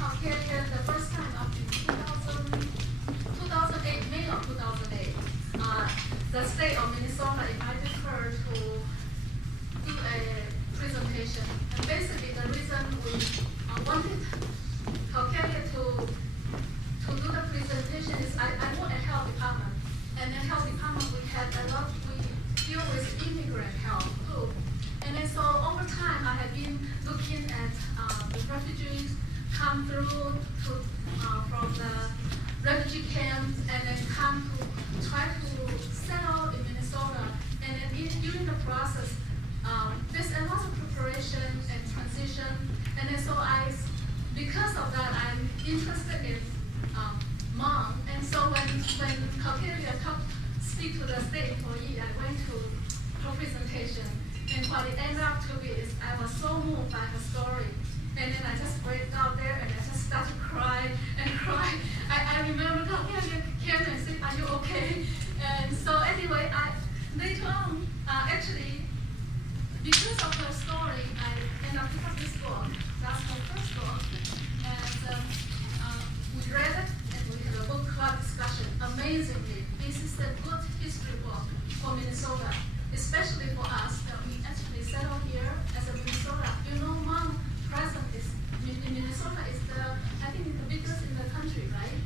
KaoKaliaYang the first time up in 2008, May of 2008. The state of Minnesota invited her to do a presentation. And basically the reason we wanted KaoKaliaYang to do the presentation is I work at health department. And in health department we deal with immigrant health too. And then so over time I have been looking at the refugees come through from the refugee camps and then come to try to settle in Minnesota. And then during the process, there's a lot of preparation and transition. And then so because of that, I'm interested in Hmong. And so when KaoKaliaYang speak to the state employee, I went to her presentation. And what it ended up to be is I was so moved by her story. And then I just break out there and I just started to cry and cry. I remember KaoKaliaYang came and said, "Are you okay?" And so anyway, later on, actually, because of her story, I ended up picking up this book. That's her first book. And we read it and we had a book club discussion. Amazingly, this is a good history book for Minnesota, especially for us that we actually settle here as a Minnesota. You know, Hmong present is in Minnesota is I think the biggest in the country, right?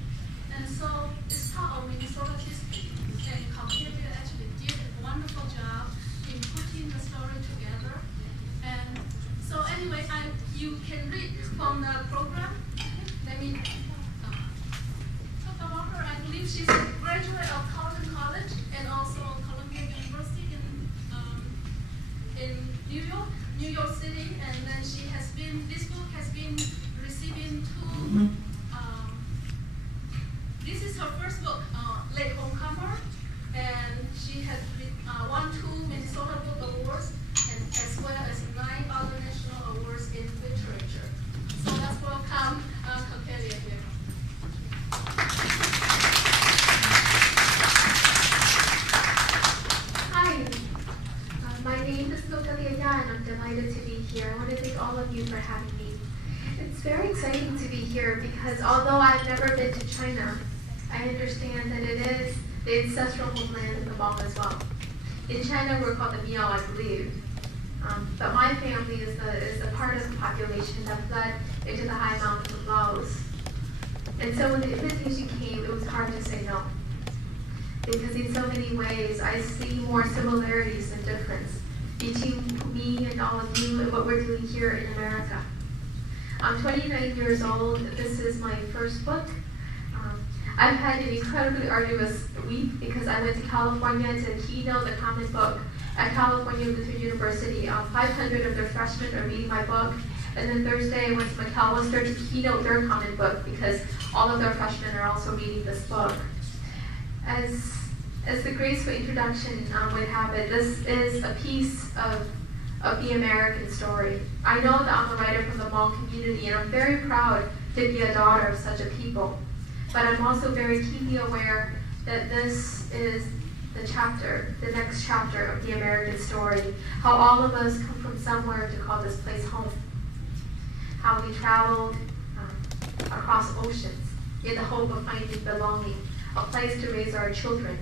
And so it's part of Minnesota history. And KaoKaliaYang actually did a wonderful job in putting the story together. And so anyway, you can read from the program. Let me talk about her. I believe she's a graduate of Carleton College and also Columbia University in New York City. And then this book has been receiving two. This is her first book, Latehomecomer, and she has won 2 Minnesota Book Awards, and as well as 9 other national awards in literature. So let's welcome KaoKaliaYang here. Hi, my name is Kao Kalia Yang, and I'm delighted to be here. I want to thank all of you for having me. It's very exciting to be here because although I've never been to China, I understand that it is the ancestral homeland of the Hmong as well. In China, we're called the Miao, I believe. But my family is a part of the population that fled into the high mountains of Laos. And so when the invitation came, it was hard to say no. Because in so many ways, I see more similarities than difference between me and all of you and what we're doing here in America. I'm 29 years old. This is my first book. I've had an incredibly arduous week because I went to California to keynote the common book at California Lutheran University. 500 of their freshmen are reading my book. And then Thursday I went to McAllister to keynote their common book because all of their freshmen are also reading this book. As the graceful introduction would have it, this is a piece of the American story. I know that I'm a writer from the Hmong community, and I'm very proud to be a daughter of such a people. But I'm also very keenly aware that this is the next chapter of the American story. How all of us come from somewhere to call this place home. How we traveled across oceans in the hope of finding belonging, a place to raise our children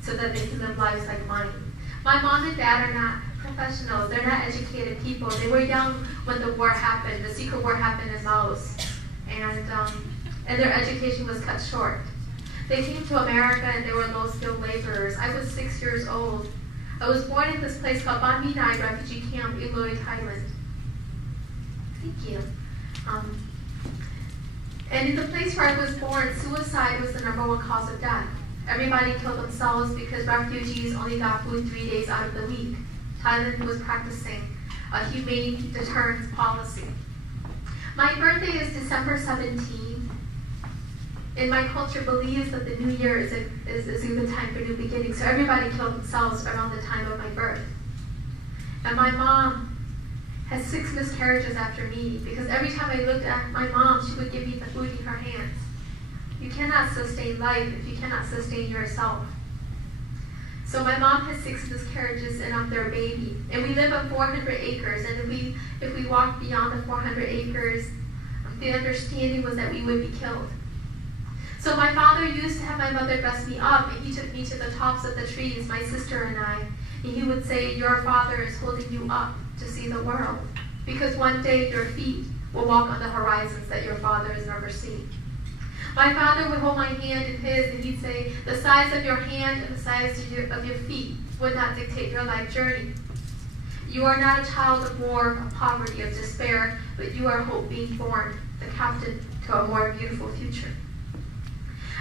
so that they can live lives like mine. My mom and dad are not professionals. They're not educated people. They were young when the war happened. The secret war happened in Laos. And their education was cut short. They came to America and they were low-skilled laborers. I was 6 years old. I was born in this place called Ban Mi Nai Refugee Camp in Loei, Thailand. Thank you. And in the place where I was born, suicide was the #1 cause of death. Everybody killed themselves because refugees only got food 3 days out of the week. Thailand was practicing a humane deterrence policy. My birthday is December 17th. And my culture believes that the new year is a good time for new beginnings. So everybody killed themselves around the time of my birth. And my mom has 6 miscarriages after me because every time I looked at my mom, she would give me the food in her hands. You cannot sustain life if you cannot sustain yourself. So my mom has 6 miscarriages and I'm their baby. And we live on 400 acres. And if we walk beyond the 400 acres, the understanding was that we would be killed. So my father used to have my mother dress me up, and he took me to the tops of the trees, my sister and I, and he would say, your father is holding you up to see the world, because one day your feet will walk on the horizons that your father has never seen. My father would hold my hand in his, and he'd say, the size of your hand and the size of your feet would not dictate your life journey. You are not a child of war, of poverty, of despair, but you are hope being born, the captain to a more beautiful future.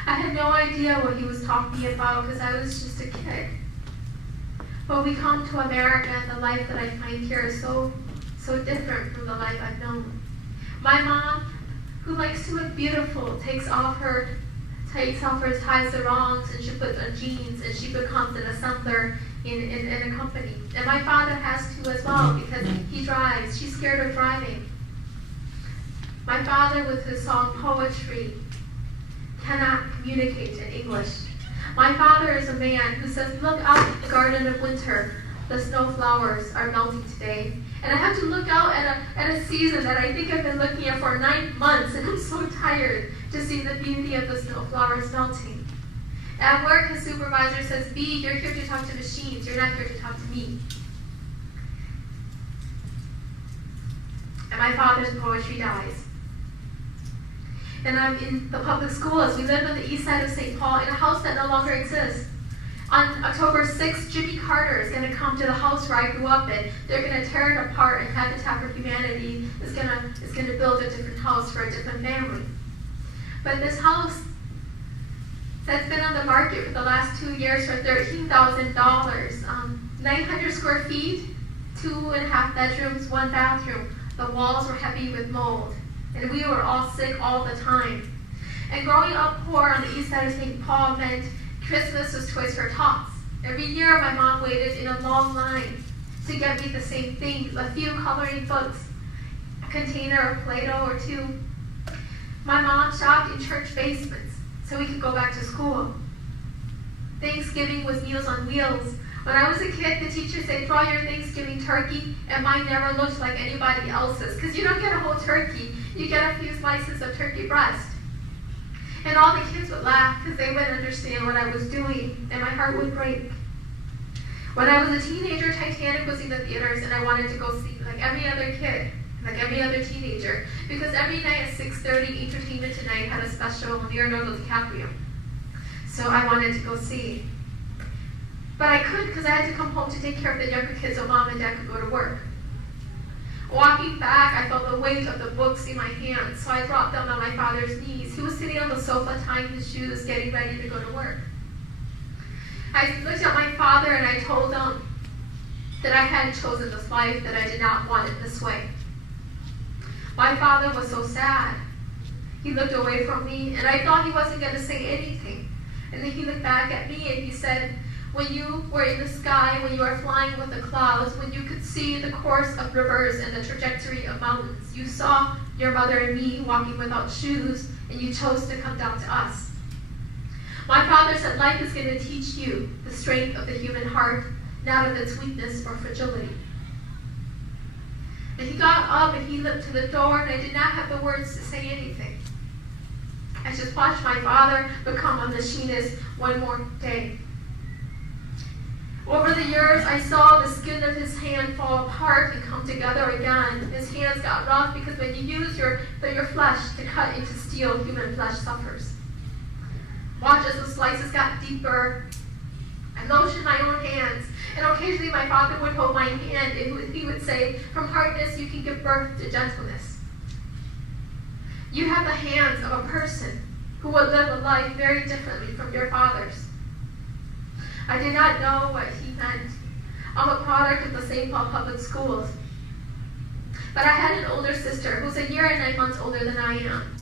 I had no idea what he was talking about because I was just a kid. But we come to America, and the life that I find here is so different from the life I've known. My mom, who likes to look beautiful, takes off her ties sarongs, and she puts on jeans, and she becomes an assembler in a company. And my father has to as well because he drives. She's scared of driving. My father, with his song poetry, cannot communicate in English. My father is a man who says, look out at the garden of winter. The snowflowers are melting today. And I have to look out at a season that I think I've been looking at for 9 months, and I'm so tired to see the beauty of the snowflowers melting. At work, his supervisor says, B, you're here to talk to machines. You're not here to talk to me. And my father's poetry dies. And I'm in the public schools. We live on the east side of St. Paul in a house that no longer exists. On October 6th, Jimmy Carter is going to come to the house where I grew up in. They're going to tear it apart, and Habitat for Humanity is going to build a different house for a different family. But this house that's been on the market for the last 2 years for $13,000, 900 square feet, 2.5 bedrooms, 1 bathroom. The walls were heavy with mold, and we were all sick all the time. And growing up poor on the east side of St. Paul meant Christmas was Toys for Tots. Every year my mom waited in a long line to get me the same thing, a few coloring books, a container of Play-Doh or 2. My mom shopped in church basements so we could go back to school. Thanksgiving was Meals on Wheels. When I was a kid, the teacher said, draw your Thanksgiving turkey, and mine never looked like anybody else's, because you don't get a whole turkey, you get a few slices of turkey breast. And all the kids would laugh because they wouldn't understand what I was doing, and my heart would break. When I was a teenager, Titanic was in the theaters, and I wanted to go see like every other kid, like every other teenager, because every night at 6:30, Entertainment Tonight had a special on Leonardo DiCaprio. So I wanted to go see. But I couldn't because I had to come home to take care of the younger kids so mom and dad could go to work. Walking back, I felt the weight of the books in my hands, so I dropped them on my father's knees. He was sitting on the sofa tying his shoes, getting ready to go to work. I looked at my father and I told him that I hadn't chosen this life, that I did not want it this way. My father was so sad. He looked away from me, and I thought he wasn't going to say anything. And then he looked back at me and he said, when you were in the sky, when you were flying with the clouds, when you could see the course of rivers and the trajectory of mountains, you saw your mother and me walking without shoes, and you chose to come down to us. My father said life is going to teach you the strength of the human heart, not of its weakness or fragility. And he got up and he looked to the door, and I did not have the words to say anything. I just watched my father become a machinist one more day. Over the years, I saw the skin of his hand fall apart and come together again. His hands got rough because when you use your flesh to cut into steel, human flesh suffers. Watch as the slices got deeper. I lotioned my own hands, and occasionally my father would hold my hand and he would say, from hardness you can give birth to gentleness. You have the hands of a person who would live a life very differently from your father's. I did not know what he meant. I'm a product of the St. Paul Public Schools. But I had an older sister who's a year and 9 months older than I am.